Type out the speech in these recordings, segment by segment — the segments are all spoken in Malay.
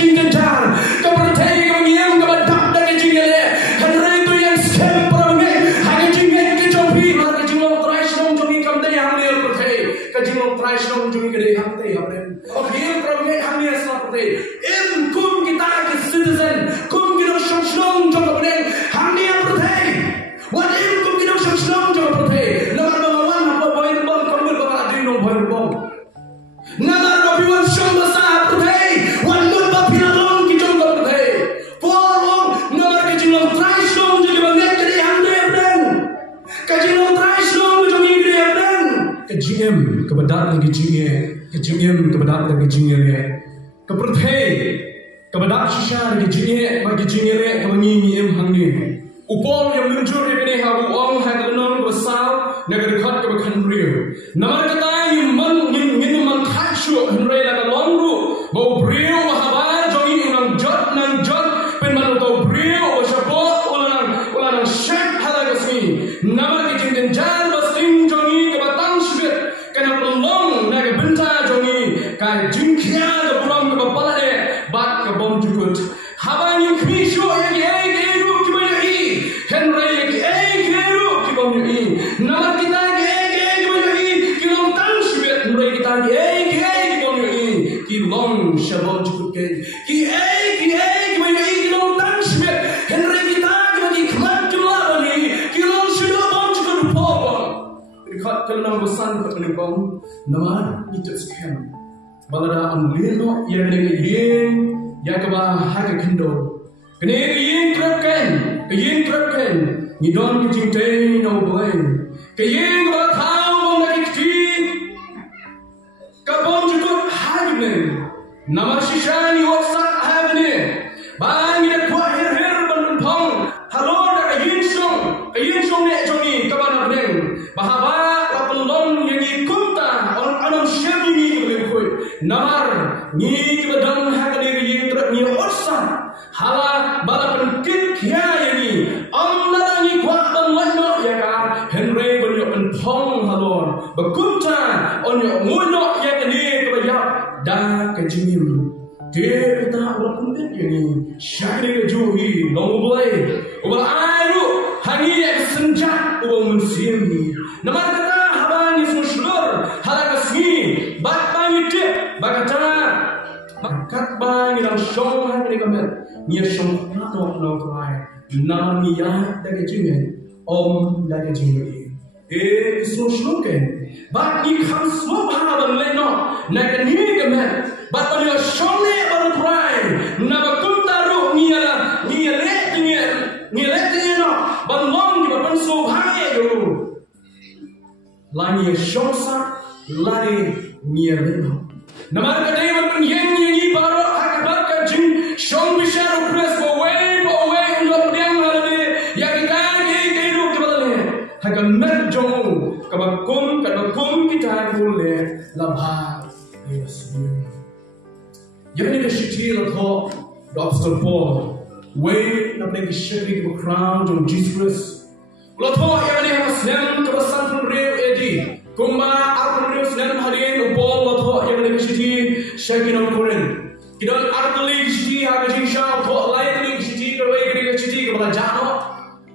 jing kejar ke pertai ke mengiam ke badak dan ke jing ele Henry tu yang scam perangai hanya jing ke jopi ke jing long try snom jongi kam dai ham le pertai ke jing long try snom jongi ke dai ham dai ham le okay perangai ham le sa pertai em kum kita ke citizen kum kita snom jong ke dai ham le pertai what em kum kita snom jong pertai lamar bawan apa boy bom kamul bakal adri no boy bom Nalar babi wan shom basa pertai wan mut babi nalong ki jong pertai forong nalar ke jilong try shom jadi banget jadi hande bren ke jilong try shom jong ingre bren ke GM ke badak lagi jinge ke GM ke badak lagi jinge ke pertai ke badak shisha lagi jinge bagi jinge ke bangi em hangni upol yang muncul di bini habu ong hadanon besar negara dekat ke bakan real nalar kata man khashu henry la kalongru bo brio mahaba jongi nang jot pen man to brio shapot ulang shak hala kasmi nama ke jin jar basing jongi ke batang shbet kana pelong na ke benta jongi ka jinkhia ke buram ke bapale bat ke bom jukut haba ni khisho ye ru ki bayi henry ye ru ki bom ni nama kita ye bayi ki long tang shbet henry kita ye long shabon jukut ke ki mai ki long tang shbet henry kita ki khmat jumla bani ki long shido bon jukut po rekat kelam besan ke penibang nama itu scam balada amlino yang dengan yin yang ke bahar kendo kene yin kreken ni don ki jingte no boy ke yin ba thao bom la ki ka bom jukut Nama shishani waksak havne bangi de kwa her ban thong halo da yin song ne jongi kabana beng bahaba kapelong yani kunta on anam shemi ni koi namar ni badang hakade yin trak ni orsa hala bala pen kit kya yani amna ni kwa ban wanno ya ka henry ban yo pen thong halo bakunta on yo ngono ya ni kabaya da kejimim dia kita walaupun ini syahri kejuhi lombai ubah ayu hari yang senja ubah musim nama kata habani suslur halakasmi bat bangi tip bagata bakat bangi dalam shong hari kamer ni shong to no kai nami ya da kejimim om da kejimim suslur ke bat ni kham slob haban leno na kani kamer bat on your shone on cry na bakunta ru ni let no ban long di ban so bhae yo lani shonsa lani ni leno namar ka dei ban yen ni baro akbar ka jin shong bishar press go away lo diam hale ya ka ge ru ke badale hagan met jong ka bakum kita bole labha yes Yang ni shiti la tho Dr. Paul way na play shiri ke crown on Jesus la tho yang ni muslim ke basan pun real edi kumba arun real muslim hadin Paul la tho yang ni shiti shakin on koren kidal artli shiti ha ke sha tho lai ni shiti ke wai ke shiti ke bala jano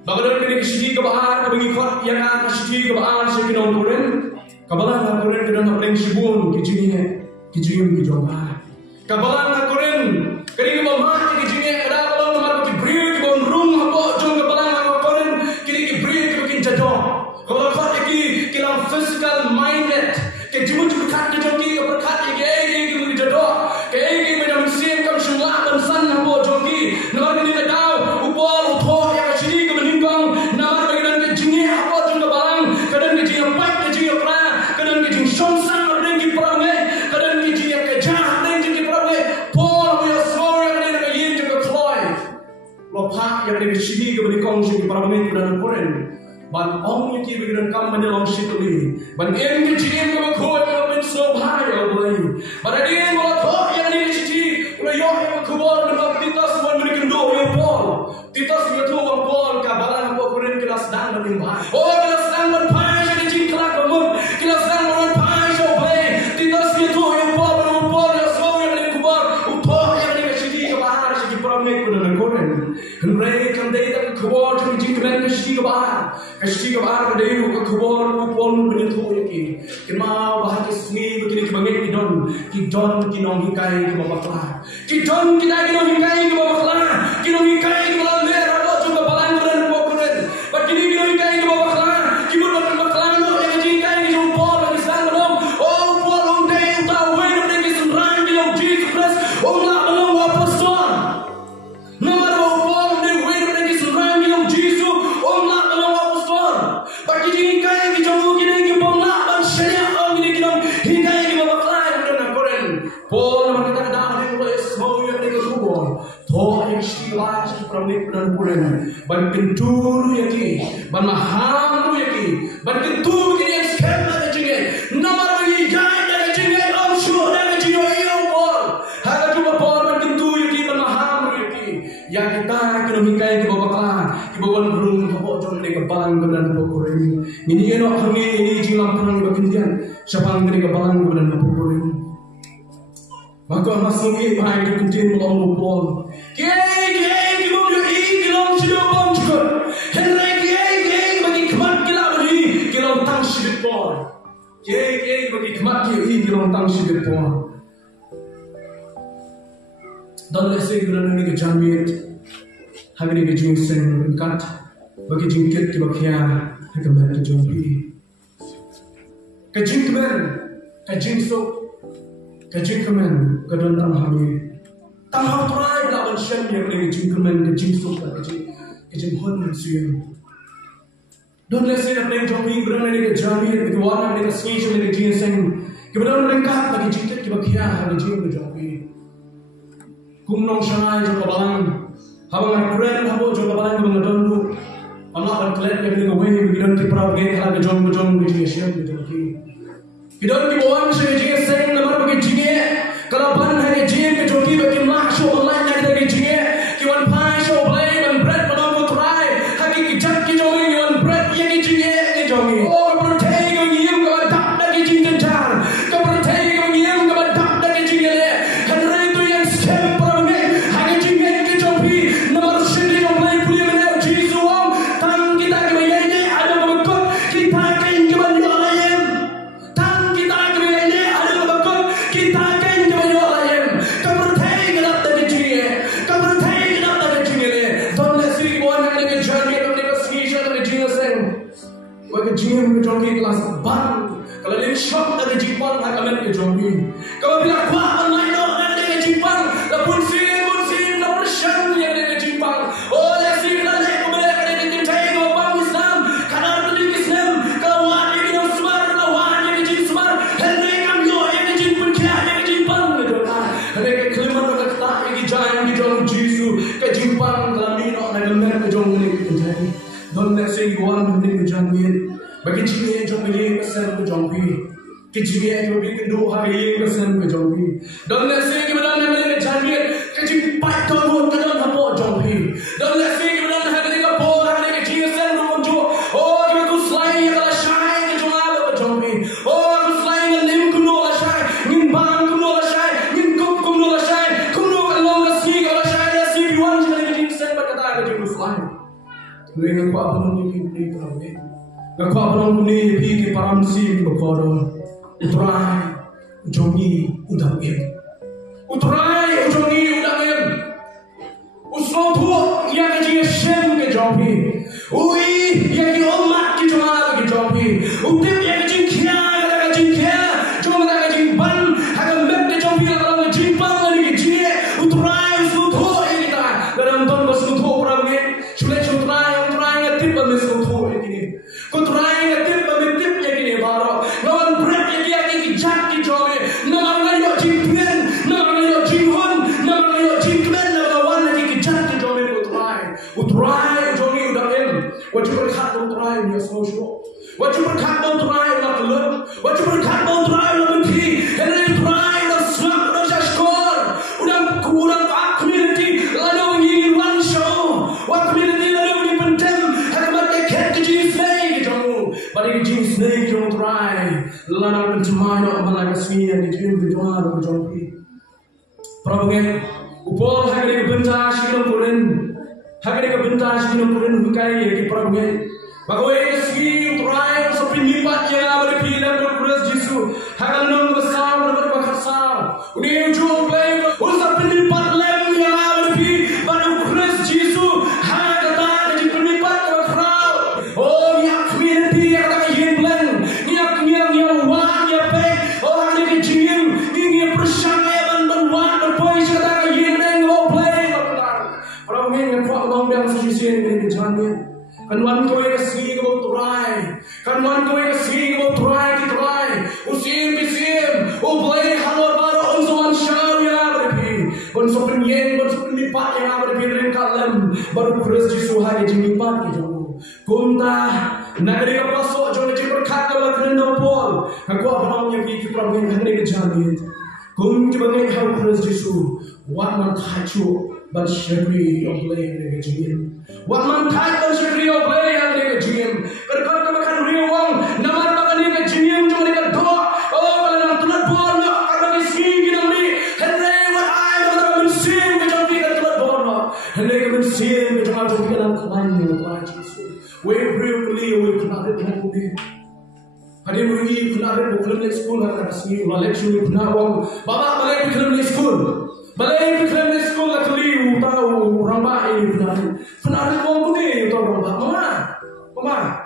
bagadar ni shiti ke bahar ke bagi khot yang ka shiti ke bahar shakin on koren kabala na koren ke dan play shibun ke jini hai ke jini ke jonga kabalan na koren kini mama ki jinge ada kalau mar ki brio ki bon room hapo jong kabalan na koren kini ki brio ki kin jajo kalau khat ki kilam physical minded ke jimu ju khat ki jongi ke perkhat ki ki jajo ke ki madam siem kam shula ban san hapo jongi na ni na dau upol utho ya shiri ke meningkong na bagi dan ki jinge hapo jong kabalan kadan ki jinge pat ki jinge pra kadan ki jing shom sang den ki prame kadan ki jinge ke ja yang ada di sini ke beri kongsi ke para pemimpin dan koren ban ong yang kiri dan kam menyelam situli ban em ke jin ke bakoi ke men so bahaya boleh pada dia bola thok yang ada di sini ulah yo yang kubur dan kita semua beri kendo yo pol kita semua tu bang pol ka balan apa koren kelas dan lebih bahaya oh kelas dan berpai jadi jin kelak kamu kelas dan berpai so boleh kita semua tu yo pol ya so yang ada kubur uthok yang ada di sini Henry kan day tak keluar dari jingkemen kesti kebar dari ke keluar upon bentuk lagi. Kemau bahagia seni begini kebangai kidon kinong hikai ke babaklah. Kidon kita kinong hikai ke babaklah. Kinong hikai ke babaklah. Rabo juga balang bulan pokoren. Begini kinong hikai ke babaklah. Kimur babaklah no yang jingkai ke jempol bagi sang belum. Oh upon on day utau wen bagi senrang kinong Jesus Christ. Oh nak belum apostol. Nomor upon day wen bagi senrang kinong Jesus. Oh nak belum apostol. Bagi jingkai ke jempol kini ke bomlah dan syariat orang ini kinong hikai ke babaklah bulan koren. Paul kita dah mulai semua yang mereka kubur. Toh yang silat permit dan bulan. Ban kentur yaki, ban maham yaki, ban kentur kini yang skema ada jingai. Nomor bagi jai ada jingai, om syur ada jingai yang Paul. Harga cuma Paul ban kentur yaki, ban maham yaki. Yang kita kena mingkai ke babaklah, ke bawan burung kapok jom mereka balang kebelan pokoren. Ini enok hangi ini jingang perang bagindian. Siapa mereka balang kebelan pokoren. Maka masuk ke bahaya itu kuntin melawan Paul. Kiai kemudian kilom sudah bangkit. Henry kiai bagi kemat kila bagi kilom tang sibit Paul. Kiai bagi kemat kilom tang sibit Paul. Dan lesai kerana ni kejamit, hari ni kejungsen kat bagi jingkit kebakian kemat kejumpi. Kejingkemen, kejingsuk. Kejingkemen kedon tamhami tamham try lawan shen yang ni kejingkemen kejingsuk kejinghon sian don lesi nak neng jopi berana ni kejami ni kewarna ni keswitch ni kejingseng kebetulan lengkap bagi jingkit kebakia bagi jing kejopi kumnong shangai jo kabalang habang akuren habo jo kabalang kebangadon lu amak berkelet yang ni kewe begidon tiprap ni kalau kejong kejingseng kejopi Kidon kibawan saya jinge seng namar bagi jinge kalau ban hari jinge kejoki bagi masuk online dari dari jinge kiwan pai show play dan bread padang try haki kijak kijomi kiwan bread yang jinge kijomi oh bertei ngiem ke tak dari jinge jar ke bertei ngiem ke tak dari jinge le Henry itu yang scam perame haki jinge kejoki namar sini play punya mana Jesus om tang kita ke ini ada berkot kita ke injaman yolayem kita akan jauh ayam. Kamu terhei gelap dari jinge, kamu terhei gelap dari jinge le. Don lesri buat nak dengan jari, nak dengan skisha dari jinge seng. Bagi jinge menjadi kelas ban. Kalau dia shop dari Jepang, akan menjadi jombi. Kalau bila kuat online nak dengan Jepang, lapun sin, lapun shan yang dengan Jepang. Oh lesri kalau dia kembali dengan jintai ngopang Islam, kadar tu Islam. Kalau wani dengan smart, kalau wani dengan jin smart, Henry kami yang jin pun kiai yang Jepang lejola. Henry kelima orang tak lagi jangan dijong Jesus ke Jepang kami nak dengan kejong ni jintai. Don lesri buat dengan jangan bagi jinge jom beli kesan kejompi. Kijinge jom beli kedua hari kesan kejompi. Don lesri kemudian dengan jangan kejimpat turun kedon hapok jompi. Don lesri kemudian hari ke pol hari ke jingesan rujuk. Oh kita tu selain kalau syai ke jompa jompi. Oh tu selain lim kuno la syai, ngin bang kuno la syai, ngin kup kuno la syai, kuno kalong la si kalau syai la si biwan sekali ke jingesan berkata ke jingus lain. Dengan apa pun ni tahu ni. Kalau orang ni pergi paramsi berkorban, utrai, ujongi, udangem, utrai, ujongi, udangem, uslotu yang kejia shen kejopi, ui yang kiomak kejomal kejopi, utip yang kejingkia, jom ada kejingban, akan mek kejopi kalau kejingban lagi kejia, utrai, uslotu yang kita dalam ton uslotu orang ni, sulit utrai ngetip uslotu yang ini. Kau try ngetip bemitip yang ini baru, nawan bread yang kijak kijomi, nawan ngayo jingpen, nawan ngayo jinghon, nawan ngayo jingkmen, nawan lagi kijak kijomi utrai jomi udangem, wajib berkat utrai dia sosok, wajib berkat utrai nak lep, wajib berkat utrai nak menti, Henry utrai nak semak nak jaskor, udang pak community lalu ini one show, wak community lalu ini pentem, hakamat dekat kejisai. Pada jenis ni jom try, lana pencemaran nak malah kasih yang dijun berjuang berjumpi. Perabungan, upol hari ini bencar silam kuren, Hagani ka vintage dino purin hukai ki prabhe. Bagoi ski try so pinipat ya bari pila pro Christ Jesu. Hagal non basam bari bakhasam. Uni jo play us pinipat lem ya bari pi bari Christ Jesu. Hagata ji pinipat bakhraw. Oh ya community ya ka yin plan. Ya wa ya pe. Oh ani ki jing ni prashang ya ban wan ban poi shada yin nang go play. Prabhe ne ko abang biang sa Jesu ni janme. Kan wan ko ye sing about try. Kan wan ko ye sing about try. Usim bisim. O play halor baro on so an shar ya berpi. On so penyen, on so penipat ya berpi ren kalam. Baru Christ Jesu hari jinipat ki jamu. Kunta nagari ka pasok jone ji berkat ka bakren Paul. Aku abang nya ki prabhu ngane ke janit. Kun ki bangai ha Christ Jesu. Wat man thachu but shagri of play ne ke jin. Wat man thai but shagri of play ne ke jin. Berkat ka bakren riwang namar bakane ke jin jone ke do. Oh balang tulat bol na abang sing ki nami. Henry what I want sing ke jone ke tulat bol na. Henry ke sing ke jone ke dalam kawan ne Tuhan Yesus. We really we cannot hold it. Hari ini kita ada bukan school ada sini lecture kita wang. Bapa balik kita school. Balik kita school lah kali tahu ramai ini kita. Kita ada wang tu ni tahu ramai. Mama.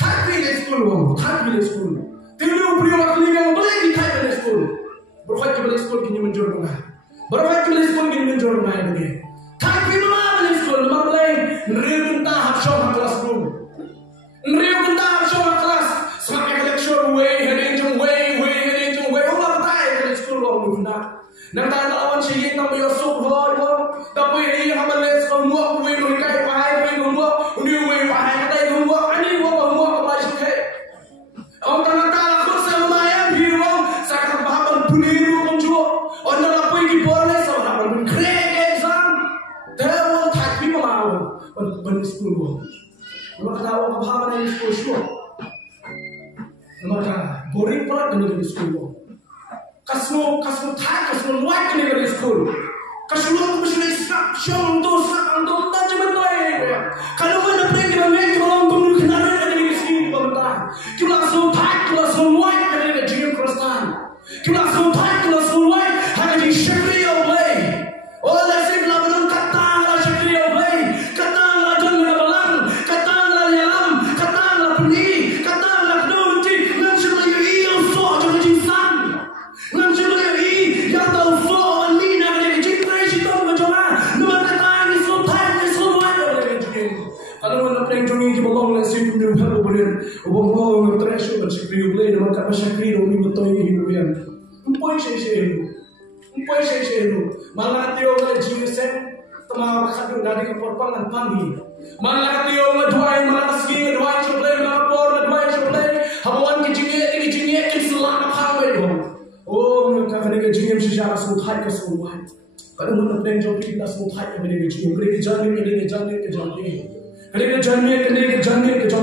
Tak pilih school wang. Tak pilih school. Tiada prioritas kali yang balik kita pilih school. Berfak pilih school kini menjual mana? Berfak pilih school kini menjual mana ini? Tak pilih school. Mama balik. Neriu kita hapsong kelas room. Neriu kita hapsong kelas. Semakin lecture way. Allah tahu kalau school wang guna. Nanti ada awan syekh nak berasuk hor wang. Tapi ini yang hamil semua way mereka pahai way semua. Uni way pahai kata semua. Ani wang semua apa syekh. Orang tanah tanah kursa lumayan biru. Sekarang bahagian beliru menjual. Orang apa yang diboleh sama orang krek exam. Tahu tak bima mau. Ben school wang. Maka tahu bahagian ini school semua. Maka boring pula dengan school. Kasno thai kasno white dengan school. Kasno mesti stop show untuk tak cuma tu. Kalau mana pergi dengan orang tu kena ada di sini benda. Kita kasno thai kasno white dengan jam Kristen. Kita kasno thai kasno white ada di Shakriya play. Oh lesson lah belum kata lah Shakriya play. Kata lah jangan balang. Kata lah nyalam. Kata lah peni. Kata lah kunci. Nanti lagi iyo so jangan jinsan. Nanti lagi yang tahu so ni nak jadi jinsan itu macam mana? Nama kata ni so thai ni so white ada di sini. Kalau mana pernah jongi kita belum lesson pun dia baru boleh. Ubah terasa macam Shakriya play. Nama kata Shakriya ni betul ini hidupian. Umpoi saya. Malah dia orang jinsen, tempat kadu dari keporpangan pandi. Malah dia orang doai, malah segi doai coplay, malah por doai coplay. Hawan kijinget selama kawai dong. Oh, mereka kena kijinget sejarah semutai ke semua. Kalau mana pernah jauh kita semutai kena kijinget, kena kijinget.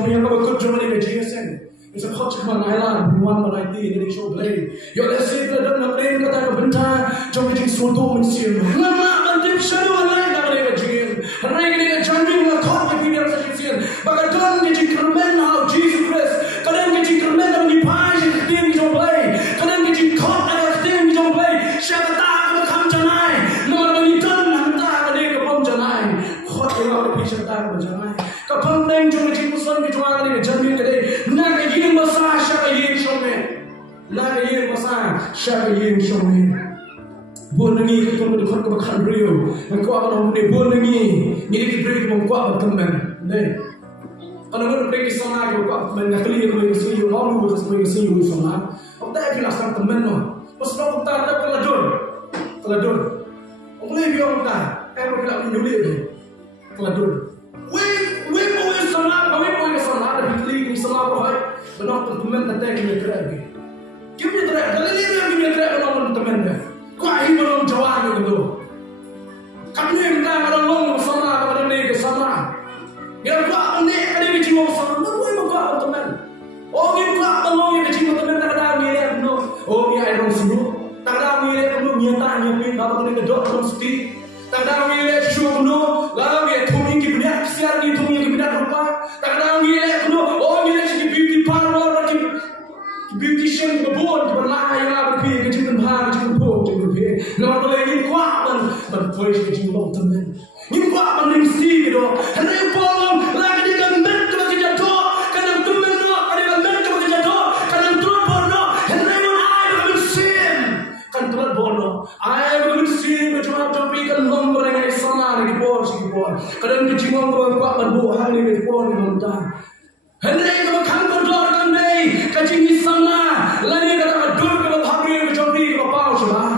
Yang kau ikut cuma kena kijinget. It's a culture man island, one variety in the show play. Yo let's say that I'm not playing kata benda, jom jadi soto mencium. Nama bantik shadow lain dah mereka jin. Mereka ni jangan mengakui video sahaja. Bagaimana jadi kermen how Jesus Christ. Kadang jadi kermen dalam dipas yang tim jom play. Kadang jadi kot ada tim jom play. Siapa tahu kamu janai. Nomor berikan nanti ada yang kamu janai. Kot yang ada pisah tahu janai. Kapal neng jom jadi musuh di jual ni jangan kedai. Nak yin masa syaka yin shome. Boleh kita berdua kita bakal beriu. Engkau akan nampak boleh ni kita beri kita engkau akan teman. Deh. Kalau kita beri sana kita engkau mengakali kita beri sesuatu yang lalu kita semua sesuatu sana. Apa yang kita akan teman no? Pasal kita ada keladur. Boleh biar kita. Kita menyuli itu. Keladur. We boleh sana. Ada beli sana apa? Benar teman tak kita kerja. Kita kerja. Kalau ni kita kerja benar teman dah. Kau ini belum jawab itu. Kami minta kalau long sama kalau ni sama. Yang kau ni ada di jiwa sama. Kau ini kau teman. Oh ni kau kalau ni di jiwa teman tak ada mirip no. Oh ni ada orang sibuk. Tak ada mirip no. Nyata nyapin. Bapa ni kedok orang seti. Kadang ile shuno, lalu dia thumi ki bina siar ki thumi ki bina rupa. Kadang ile kuno, oh ile ki beauty parlor ki beautician ki bon ki berlai lah berpi ki jin bhar ki jin bo ki berpi. Nama boleh ni kuat man boleh ki jin long temen. Ni kuat man ring si do. Henry bolong lagi dia kan met ke bagi jatuh. Kadang temen do, kadang met ke bagi jatuh. Kadang turun bono. Henry mon ai ben sim. Kan turun bono. Ai ben sim ke cuma tapi kan long orang sana ni bor si bor. Kadang ki jin long kuat man bo hari ni bor ni montan. Henry ke kan berdor kan dei. Kajing sana lagi kata dur ke bhabri ke jomri ke pau sabar.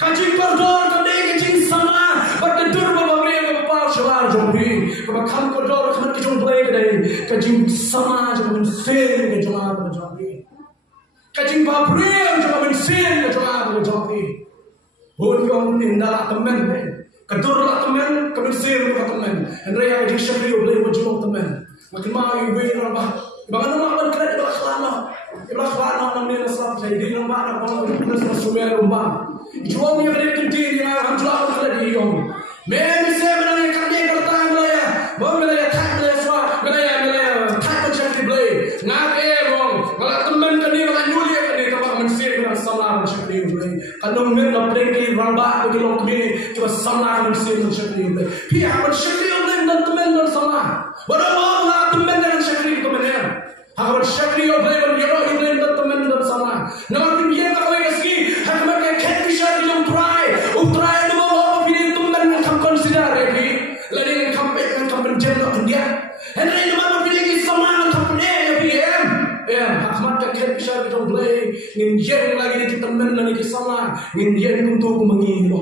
Kajing berdor kan dei kajing sana but dur ke bhabri ke pau sabar jomri. Ke kan berdor kan ki jom play ke dei. Kajing sana jom sen ke jomar ke jomri. Kajing bhabri jom ben sen ke jomar ke jomri. Bon yong ni ndala temen dei. Kedur lah temen, ke ben sen ke temen. Henry yang kajing syakri play ke jom temen. Makin mau ibu orang Bagaimana orang kerja di belah kelana orang ni nasab jadi di lembar orang kita semua rumah. Jual ni kerja tu di dia hanculah kerja di orang. Mesti saya berani kerja kerja melaya, bom melaya tak melaya semua, melaya tak macam ni boleh. Ngake bom, kalau teman kerja kalau nyuli kerja kalau mesti berani salah macam ni boleh. Kalau mereka pergi rambak pergi long kami, cuma salah mesti macam ni boleh. Pihak macam ni boleh dan teman dan salah. Berapa teman dengan syakri teman dia. Agar syakri boleh berjaya dengan teman dan salah. Namun dia tak boleh kasi. Hak mereka kaki syakri yang utrai itu bawa pilih teman yang kamu consider lagi. Lagi yang kamu jenok dia. Henry itu bawa pilih sama kamu PM. Hak mereka kaki syakri yang boleh. Ingin lagi di teman lagi sama. Ingin untuk mengilu.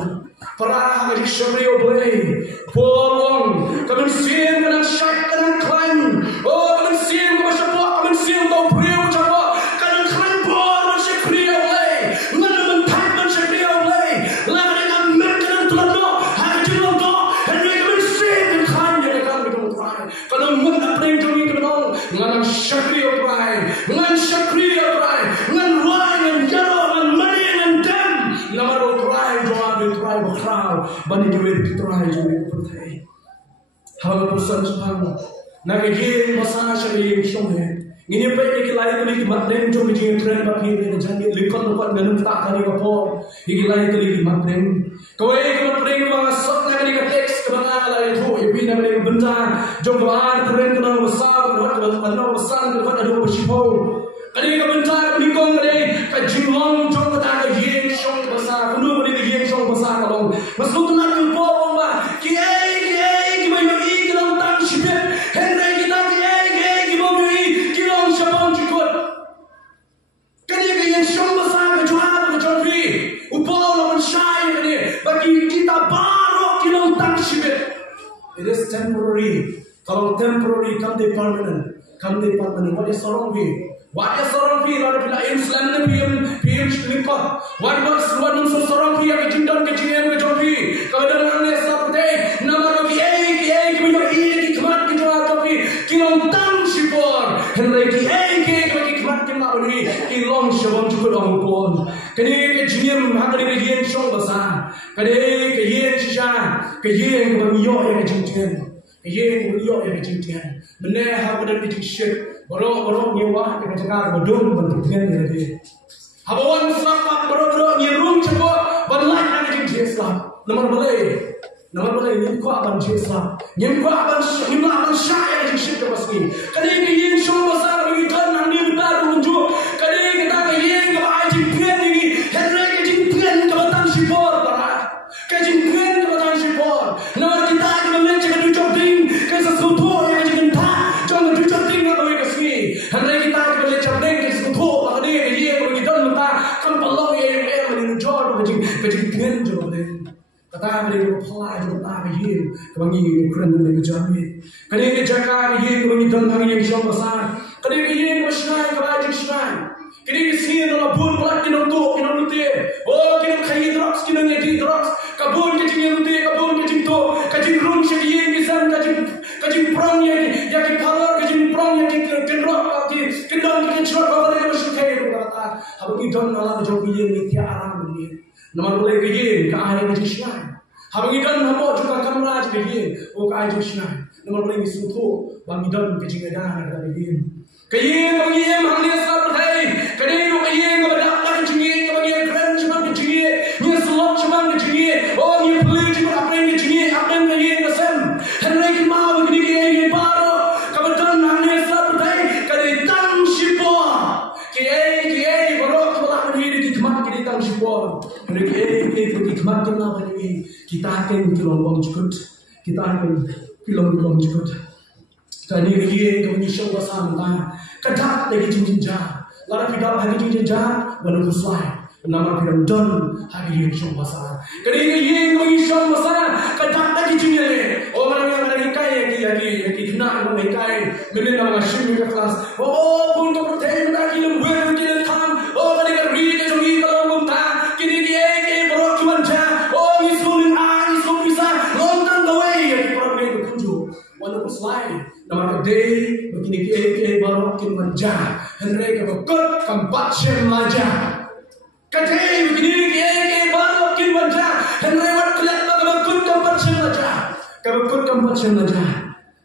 Para hari syakri boleh. Bolong. Kami siang kena syak kena klan. Oh kami siang kau siapa? Kami siang kau priu siapa? Kena klan bor masih priu leh. Mana mentak masih priu leh. Lagi kami mereka tulah do. Hari jual do. Hari kami siang klan jadi kami kau try. Kalau mana pering kami kenal. Mana syakri try. Mana syakri try. Mana wine and yellow and money and dem. Nama do try jawab try bakal. Bani duit try jawab percaya. Hal pesan subhanahu. Nagiging masa siya yung siyong eh. Ngayon pa ikilay ko ni kimateng jo bijing tren baki ni jangi likon lupa ganun tak kani ko po. Ikilay ko ni kimateng. Kawai kimateng mga sok na kani ka text ka mga alay to. Ibi na kani benda jo baar tren ko na besar na besar ko na do sipo. Kani ka benda ni kong kani ka jinglong jo ka ta yeng siyong besar. Kuno ni yeng siyong besar ko. Masuk na ko po ba ki it is temporary. Kalau temporary, come the permanent. Come the permanent. What is sorong bi? What is sorong bi? Lalu bila Islam ni PM lipat. What is sorong bi? Yang cinta ke cinta ke jobi. Kalau dalam ni seperti nama lagi kita kimat kita jobi. Kilong tang sipor. Henry kita kimat kita beri. Kilong shabam cukup orang pun. Kini ke jiam hari ni jiam song besar. Kini ke jiam sisa. Ke jiam kebamiyo yang kecintian. Ye mulia yang cintian. Benar hak pada didiksir. Borok nyewa yang cakap bodong bentuknya jadi. Habawan sapak borok nyerung cepat berlain yang cintian Islam. Nomor boleh ni kuat ban Islam. Ni kuat ban syai yang cintian kepaski. Kali ini yang show besar bagi tuan ni benar unjuk. Kali kita yang kebai cintian ini. Henry cintian kebatan sipor barat. Cintian kebatan sipor. Nomor kita memecah sesuatu yang cinta, jangan dicating apa yang kesini. Henry kita boleh cating sesuatu apa dia begitu mentah. Kan Allah yang menunjuk begitu dengan kata mereka pelaj mentah begitu. Kebangi keren mereka jamin. Kadang jaga begitu begitu dengan yang jauh besar. Kadang begitu bersenai kebajikan senai. Kadang kesini dalam pun pelat kita untuk oh kita kaya drugs kita ngedi drugs. Kabun kita ngedi kabun kita tu. Kajing rum sedih misal kajing perang yang kipalor kajing perang yang kendrok kendang kita cerot bawa dia masuk kaya itu kata. Habis kita malah jauh yang nitia aram ini. Nama boleh kajing ke air macam siapa. Habangidan habo juga kamraj begin. O kai jishna. Nomor paling suto bangidan kejingadan ada begin. Kaye bangiye mangli sab thai. Kade no kaye ngadak tak jingi kaye kran chman jingi. Ni slot chman jingi. O ni play chman apne jingi apne kaye ngasam. Henry ki ma bagni ke ye paro. Kabadan mangli sab thai. Kade tang shipo. Kiye borok bola ni di khmat ki tang shipo. Henry ki khmat na bani. Kita akan kilom jukut, kita akan kilom jukut. Tadi lagi kami show wasam ta, kadak lagi cincin jah, lara kita lagi cincin jah, baru kuslai, nama kita don lagi show wasam. Kali lagi kami show wasam, kadak lagi cincin le, orang yang lagi kaya kena orang kaya, mana nama shimi kelas, oh untuk pertanyaan lagi lembut kita kam, oh kali kerja jadi kalau mumta, kini dia borok cuma jah. Nama kedai begini ke baru kin manja, henry ke bekut keempat sem manja. Kedai begini ke baru kin manja, henry wat kelihatan ke bekut keempat sem manja, ke bekut keempat sem manja.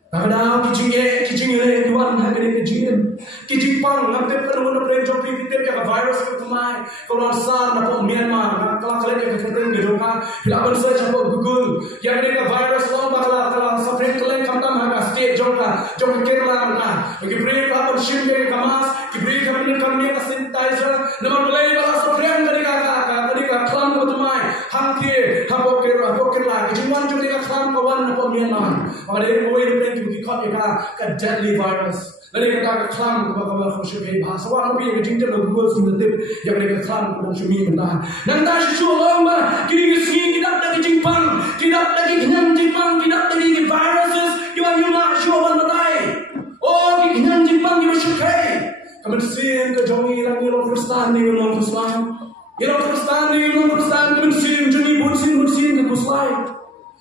Kadang kicing le diwan hari kicing pang ngambil perlu nak jopi kita ke virus kemai kalau asal nak Myanmar kalau kalian ke kita gedungkan lawan saya coba Google yang ini ke virus long kalau safari kalian kamtam harga state jongka Kerala mana bagi beri apa shimbe kamas beri kami ke sanitizer nama mulai kalau safari dari kelam ke temai hamki hapok Kerala kicingwan juga kelam kawan nak Myanmar maka dari mulai bagi kau ke deadly virus. Lalu kita kelam kepada khusybeh bahasa orang lebih kejingkan Google sunatip yang mereka kelam kepada syumi benar. Nanti sesuatu lama kini kita tidak kejimpang, tidak lagi kenyang jimpang, tidak lagi viruses yang nyumak syuaban matai. Oh kenyang jimpang yang syukai. Kemudian kejongi lagi orang Kristen dengan orang Islam, orang Kristen dengan orang Kristen kemudian jadi bursin ke Kuslai.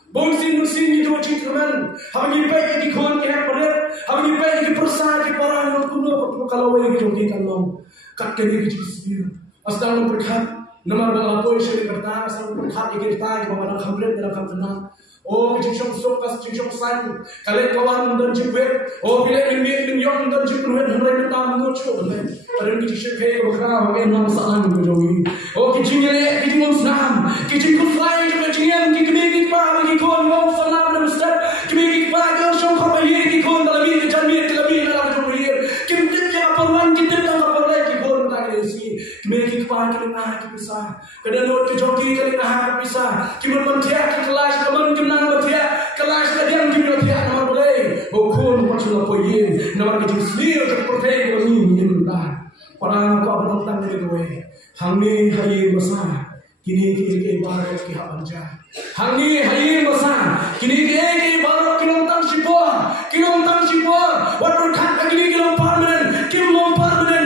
Bongsin itu cikirman, kami baik di kawan kita pada, kami baik di persah di para yang kuno kalau yang kita kalau kat kami kita sendiri. Asal berkat, nama berlaku isu berkat, asal berkat kita kepada khamret dalam khamna. Oh kecil sokas kecil san, kalau kawan dan jibet, oh bila ini yang dan jibet hendak kita mengucap benar. Pada kecil kaya berkat, kami nama salam berjogi. Oh kecil musnam, kecil kuslai juga kecil kita bagi kawan mau salam dan mesti kita bagi orang kaya kita kawan dalam ini jamiat dalam jamiat. Kita jangan perluan kita jangan perluan kita kawan tak ada isi. Kita bagi kita pisah. Kadang kita jogi kita pisah. Kita mentia kita kelas kita kelas yang kita nama boleh bukan macam apa ini nama kita sendiri terpercaya ini dah para kau abang tang dari gue hangi hari masa kini kita baru kita banja hangi hari masa kini kita baru kita tang sipor walau kata kini kita permanent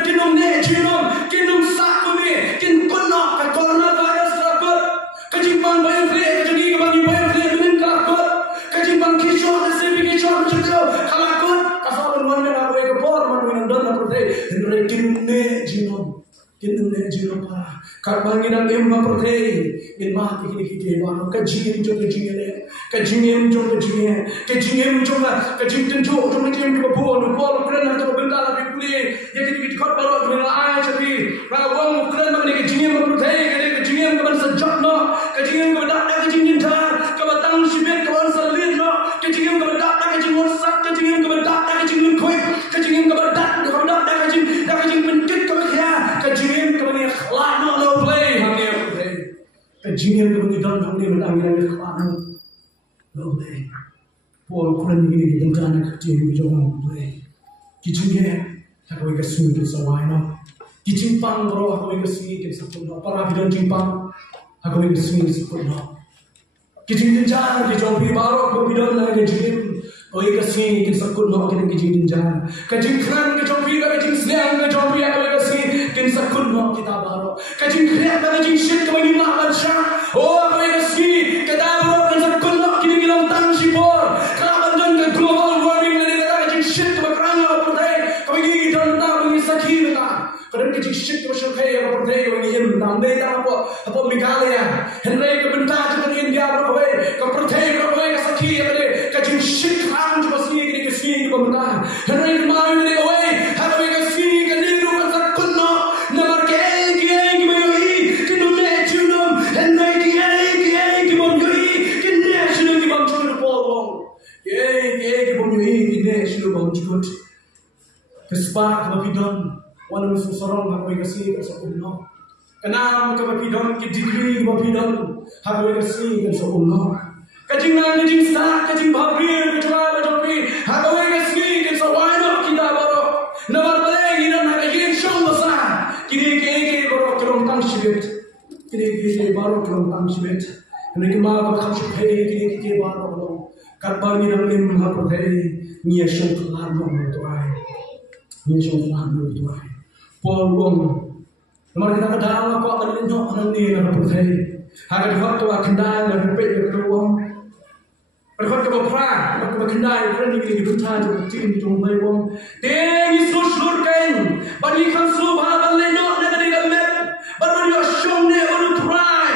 kita ne sakuni kita kena coronavirus takut kejimbang bayar free jadi bagi bayar free Kejimbang kisah macam tu. Kalau aku kasar mana nak buat kepor, mana nak dah pergi. Henry kini jinom para. Kat banginan emma pergi. Emma kini baru kejingin jo. Kejingin kerana tu benda lebih pulih. Yang kita kat baru dengan air tapi. Rawang kerana mana kejingin pergi. Kejingin kepada sejak no. Kejingin kepada kejingin jar. Kebatang sibet kawan salir no. Kejingin kepada kejingin sak. Kejingin kepada kejingin kuih. Kejingin kepada kejingin pentit kepada kejingin kepada ikhlas no play. Kejingin kepada dan hamil menangis ikhlas no play. Paul Quran ini dengan kejingin jangan play. Kejingin aku ikat sini sawai no. Kijimpang bro aku ikat sini sempurna. Para bidan jimpang aku ikat sini sempurna. Kijing jar ke jopi baru aku bidan lagi kijing. Oh ikat sini sempurna kita kijing jar. Kijing kran ke jopi ke kijing siang ke jopi aku ikat sini sempurna kita baru. Kijing kriak ke kijing shit ke bagi mak baca. Oh aku ikat sini kita baru sempurna kita bilang tang sipor. Kalau bantuan ke global warming dari kata kijing shit ke kerana apa tadi. Kau ini dan tak mengisahkan kita. Kadang kecil shit macam kaya apa pergi orang ini tandai tak apa Megalia Henry kebentar dengan India berapa spark mapidon wan susorong hakoy kasi sa ulo kanam ka mapidon ki degree mapidon hakoy kasi sa ulo kajing na kajing sta kajing bhabri bitwa bajopi hakoy kasi sa wano kita baro nabar bale giran hakayin shong basa kini ke baro krong tang shibet kini ke baro krong tang shibet kini ma ka kham shibet kini ke baro karba ni ram ha prothe ni shong tlan mo to ai ni shong tlan mo to ai por wong nomor kita dalam ko kan no anang ni na prothe ha ka fakto akanda na pe ko wong perkot ke pra ke kendai kan ni ke buta tu tin tu mai wong te ni so shur kan bani kan su ba ban le no na ni ga me ban yo shong ne uru try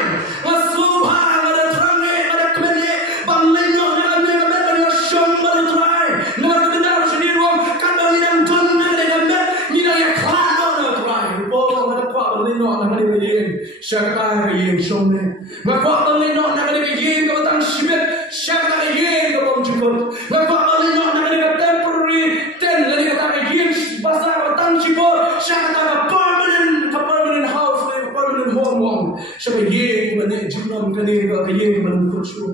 masu ba ga trang ne ga kmene ban le no na ga me ga ban yo shong ba try no ga da shni wong kan ba ni dang tun na ga me ni la ya kha no na try bo ga da kwa ban le no na ga ni ga yin shaka ga yin shong ne ga kwa ban le no na ga ni ga yin ga tang shibet shaka na ko ali no na ga temporary ten la ga ta yin basa ga tang chibo shaka ga permanent house permanent home wong shaka yin ko ne jinam ga ne ga yin man ko shu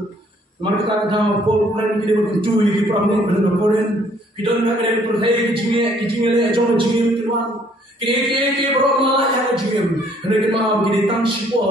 mar ka ta da ko plan ki de ko tu ki problem ko na ko den ki don na ga ne ko thai ki jinge le jo jinge ki wan ki problem la ya jinge ne ke ma ki tang chibo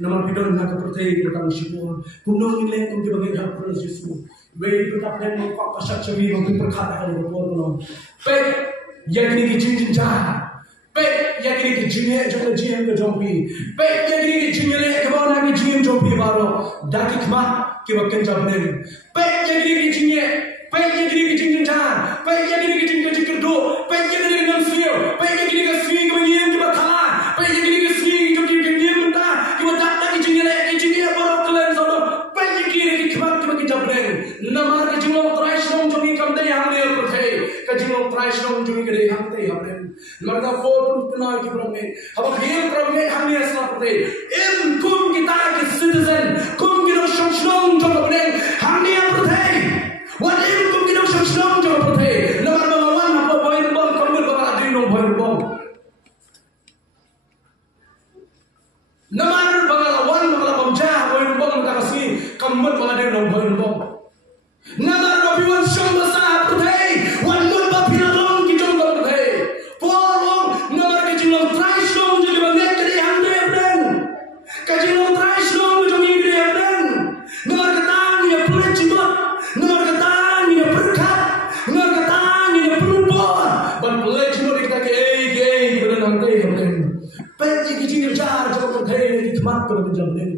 na mar ki don na ka thai ki tang chibo kuno ni le ko ki ba ga pro jesu Wei tetap dan mengkau pasal ceri mungkin berkata kalau berbohong. Baik, yang ini dijinjin jahat. Baik, yang ini dijinjin juga jian ke jompi. Baik, yang ini dijinjin ke bawah lagi jian jompi baru. Daki kemak kita kencapan. Baik, yang ini dijinjin. Baik, yang ini dijinjin jahat. Baik, yang ini dijinjin kerdo. Baik, yang ini nafsiu. Baik, yang ini kasih kemenyian kita kalah. Baik, yang ini kasih jompi kemenyian mentah. Kita tak lagi jinjin baru kalian saudara. Baik, yang ini kemak kita kencapan. Namar ke jumlah traition jumi kamde yang dia berthai ke jumlah traition jumi ke dia hamte hamren marga foto tena ki prome haba khir prome hamne asla berthai in kum kita ke citizen kum kilo shong jo kapne hamne berthai what in kum kilo shong jo berthai namar bagawan apa boy bom kamul baba din no boy bom namar bagawan bom jah boy bom ka kasi kamul baba din no boy bom Nazar babiwan shong basa putih, wanun babina long kijong putih. Porong nazar kijong try shong jadi banget jadi hamde ben. Kijong try shong jadi hamde ben. Nazar ketang ya pelit cibot, nazar ketang ya berkat, nazar ketang ya perempuan. Ban pelit cibot kita ke benar hamde ben. Penji kijing jar jadi putih hikmat kepada jamden.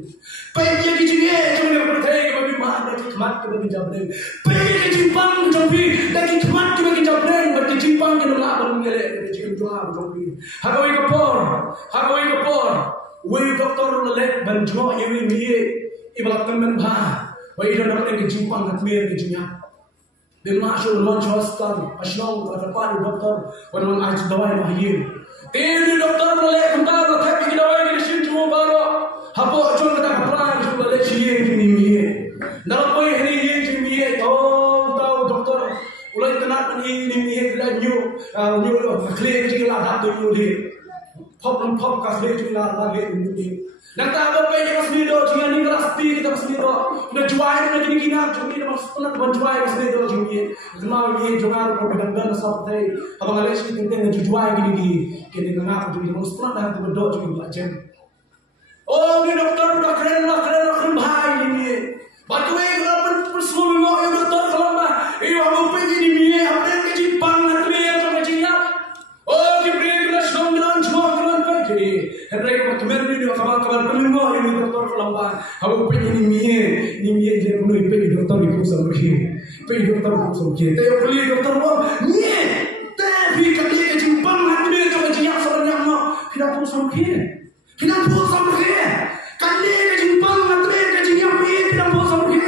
Penji kijing jadi putih kepada mana hikmat kepada jamden. Penji kejimpang jambi dan hikmat kepada jamden. Berkejimpang ke dalam abang melek kejimpang jambi. Hagawai kapor. Wei doktor lelek banjo yewi miye ibarat teman bah. Wei dalam kejimpang katmir kejinya. Dimasuk launch hospital, asnong atapani doktor, wanang aj dawai mahir. Tiri doktor lelek kuntar tapi dawai ni shin cuma baru. Hapo chon kata kapran cuma lelek ciye kini miye. Dalam koi hari ye kini miye. Tahu doktor ulai kenat ni miye kena new clear kecil ada tu new dia. Pop kasih kecil ada lagi. Nanti apa yang kita sendiri doa jangan ni kelas pi kita sendiri doa. Kita jual kita jadi kina cuma kita masuk nak jual kita sendiri doa cuma ni. Semua ni jual produk dan sampai abang Alex kita tengah jual gini kita tengah jadi masuk nak dah tu doa cuma belajar. Oh ni doktor keren bahai ni. Batu ini kalau persemua mau yang doktor kalau bah, ini aku pergi ni apa yang kejipang nanti yang sama jinak. Oh di beri kelas nombor semua pergi. Henry kemer ni kabar pelingo ini doktor kalau bah, aku pergi ni dia menurut pergi doktor di pusat pergi. Pergi doktor di pusat pergi. Tapi pergi doktor wah ni. Tapi kali kejipang nanti yang sama jinak sebenarnya mau kita pusat pergi. Kali kejipang nanti kejinak kita pusat pergi.